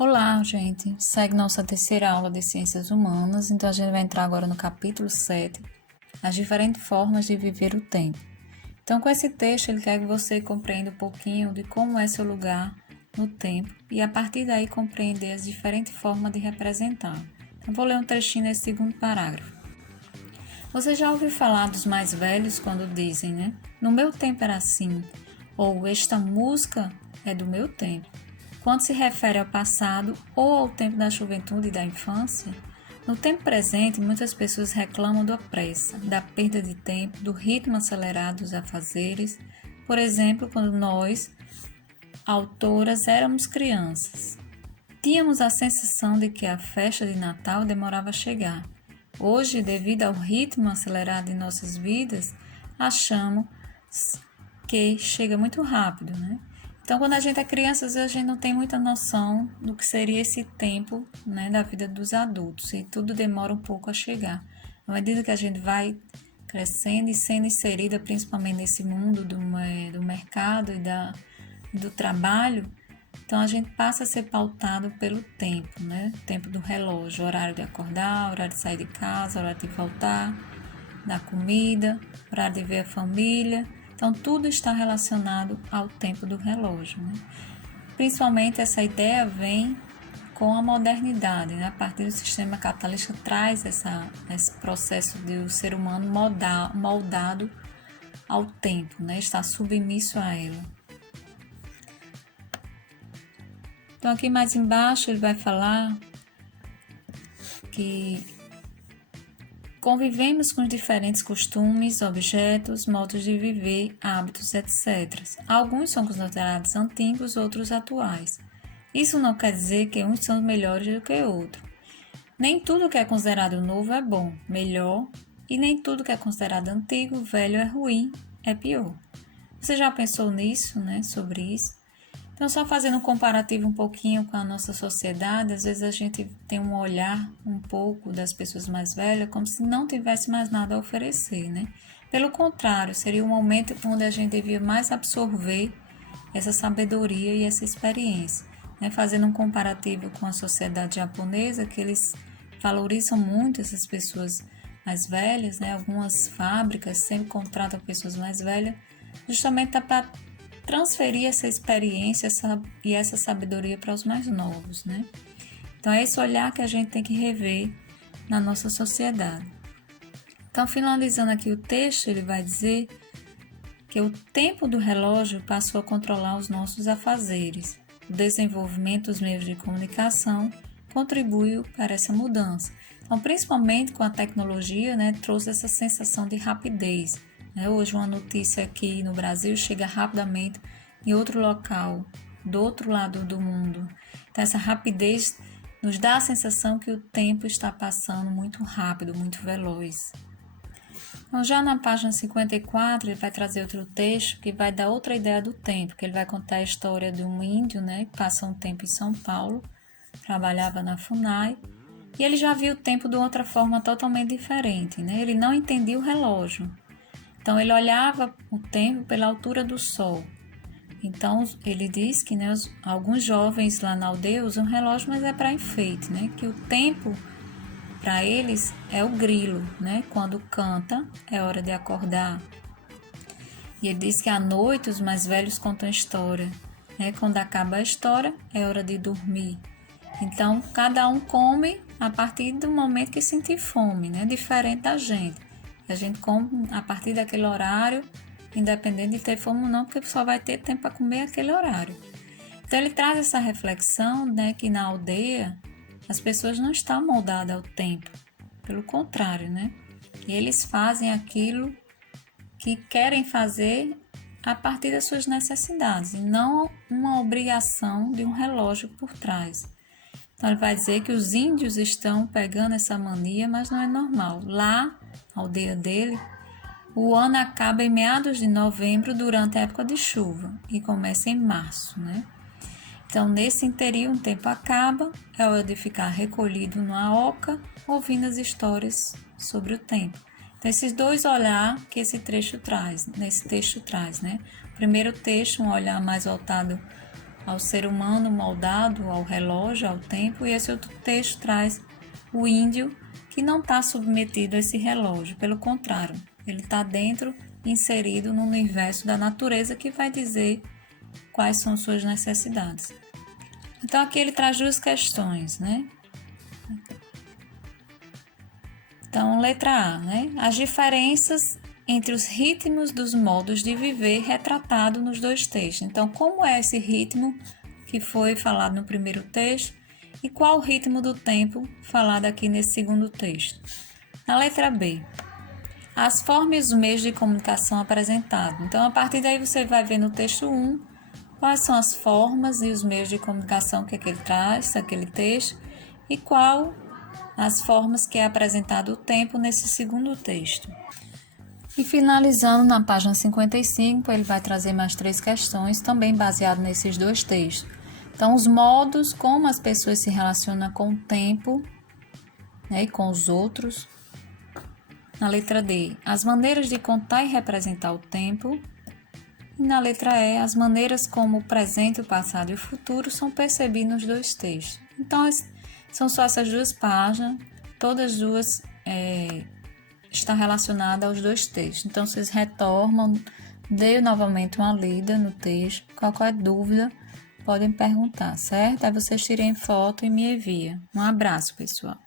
Olá, gente! Segue nossa terceira aula de Ciências Humanas, então a gente vai entrar agora no capítulo 7, as diferentes formas de viver o tempo. Então, com esse texto, ele quer que você compreenda um pouquinho de como é seu lugar no tempo e, a partir daí, compreender as diferentes formas de representar. Então, vou ler um trechinho nesse segundo parágrafo. Você já ouviu falar dos mais velhos quando dizem, né? No meu tempo era assim, ou esta música é do meu tempo. Quando se refere ao passado ou ao tempo da juventude e da infância, no tempo presente, muitas pessoas reclamam da pressa, da perda de tempo, do ritmo acelerado dos afazeres. Por exemplo, quando nós, autoras, éramos crianças, tínhamos a sensação de que a festa de Natal demorava a chegar. Hoje, devido ao ritmo acelerado de nossas vidas, achamos que chega muito rápido, né? Então, quando a gente é criança, às vezes a gente não tem muita noção do que seria esse tempo, né, da vida dos adultos, e tudo demora um pouco a chegar. À medida que a gente vai crescendo e sendo inserida, principalmente nesse mundo do mercado e do trabalho, então a gente passa a ser pautado pelo tempo, né? O tempo do relógio, horário de acordar, horário de sair de casa, horário de voltar, da comida, horário de ver a família. Então, tudo está relacionado ao tempo do relógio, né? Principalmente essa ideia vem com a modernidade, né? A partir do sistema capitalista traz esse processo de o ser humano moldado ao tempo, né? Está submisso a ela. Então, aqui mais embaixo ele vai falar que convivemos com os diferentes costumes, objetos, modos de viver, hábitos, etc. Alguns são considerados antigos, outros atuais. Isso não quer dizer que uns são melhores do que outros. Nem tudo que é considerado novo é bom, melhor, e nem tudo que é considerado antigo, velho é ruim, é pior. Você já pensou nisso, né, sobre isso? Então, só fazendo um comparativo um pouquinho com a nossa sociedade, às vezes a gente tem um olhar um pouco das pessoas mais velhas como se não tivesse mais nada a oferecer, né? Pelo contrário, seria um momento onde a gente devia mais absorver essa sabedoria e essa experiência, né? Fazendo um comparativo com a sociedade japonesa, que eles valorizam muito essas pessoas mais velhas, né? Algumas fábricas sempre contratam pessoas mais velhas, justamente para transferir essa experiência e essa sabedoria para os mais novos, né? Então, é esse olhar que a gente tem que rever na nossa sociedade. Então, finalizando aqui o texto, ele vai dizer que o tempo do relógio passou a controlar os nossos afazeres. O desenvolvimento dos meios de comunicação contribuiu para essa mudança. Então, principalmente com a tecnologia, né, trouxe essa sensação de rapidez. Hoje uma notícia aqui no Brasil chega rapidamente em outro local, do outro lado do mundo. Então, essa rapidez nos dá a sensação que o tempo está passando muito rápido, muito veloz. Então, já na página 54, ele vai trazer outro texto que vai dar outra ideia do tempo, que ele vai contar a história de um índio, né, que passa um tempo em São Paulo, trabalhava na FUNAI, e ele já viu o tempo de outra forma totalmente diferente, né? Ele não entendia o relógio. Então, ele olhava o tempo pela altura do sol. Então, ele diz que, né, alguns jovens lá na aldeia usam relógio, mas é para enfeite, né? Que o tempo, para eles, é o grilo, né? Quando canta, é hora de acordar. E ele diz que à noite os mais velhos contam história, né? Quando acaba a história, é hora de dormir. Então, cada um come a partir do momento que sentir fome, né? Diferente da gente. A gente come a partir daquele horário, independente de ter fome ou não, porque só vai ter tempo para comer aquele horário. Então, ele traz essa reflexão, né, que na aldeia as pessoas não estão moldadas ao tempo. Pelo contrário, né? E eles fazem aquilo que querem fazer a partir das suas necessidades, e não uma obrigação de um relógio por trás. Então, ele vai dizer que os índios estão pegando essa mania, mas não é normal. Lá, na aldeia dele, o ano acaba em meados de novembro, durante a época de chuva, e começa em março, né? Então, nesse interim, o tempo acaba, é hora de ficar recolhido numa oca, ouvindo as histórias sobre o tempo. Então, esses dois olhares que nesse texto traz, né? O primeiro texto, um olhar mais voltado ao ser humano moldado ao relógio, ao tempo, e esse outro texto traz o índio que não está submetido a esse relógio, pelo contrário, ele está dentro, inserido no universo da natureza que vai dizer quais são suas necessidades. Então aqui ele traz duas questões, né? Então, letra A, né? As diferenças entre os ritmos dos modos de viver retratado nos dois textos. Então, como é esse ritmo que foi falado no primeiro texto e qual o ritmo do tempo falado aqui nesse segundo texto? Na letra B, as formas e os meios de comunicação apresentados. Então, a partir daí você vai ver no texto 1 quais são as formas e os meios de comunicação que ele traz, aquele texto, e qual as formas que é apresentado o tempo nesse segundo texto. E finalizando na página 55, ele vai trazer mais 3 questões, também baseado nesses dois textos. Então, os modos, como as pessoas se relacionam com o tempo, né, e com os outros. Na letra D, as maneiras de contar e representar o tempo. E na letra E, as maneiras como o presente, o passado e o futuro são percebidos nos dois textos. Então, são só essas duas páginas, todas duas estão relacionadas aos dois textos. Então, vocês retornam, dê novamente uma lida no texto, qualquer dúvida podem perguntar, certo? Aí vocês tirem foto e me enviem. Um abraço, pessoal.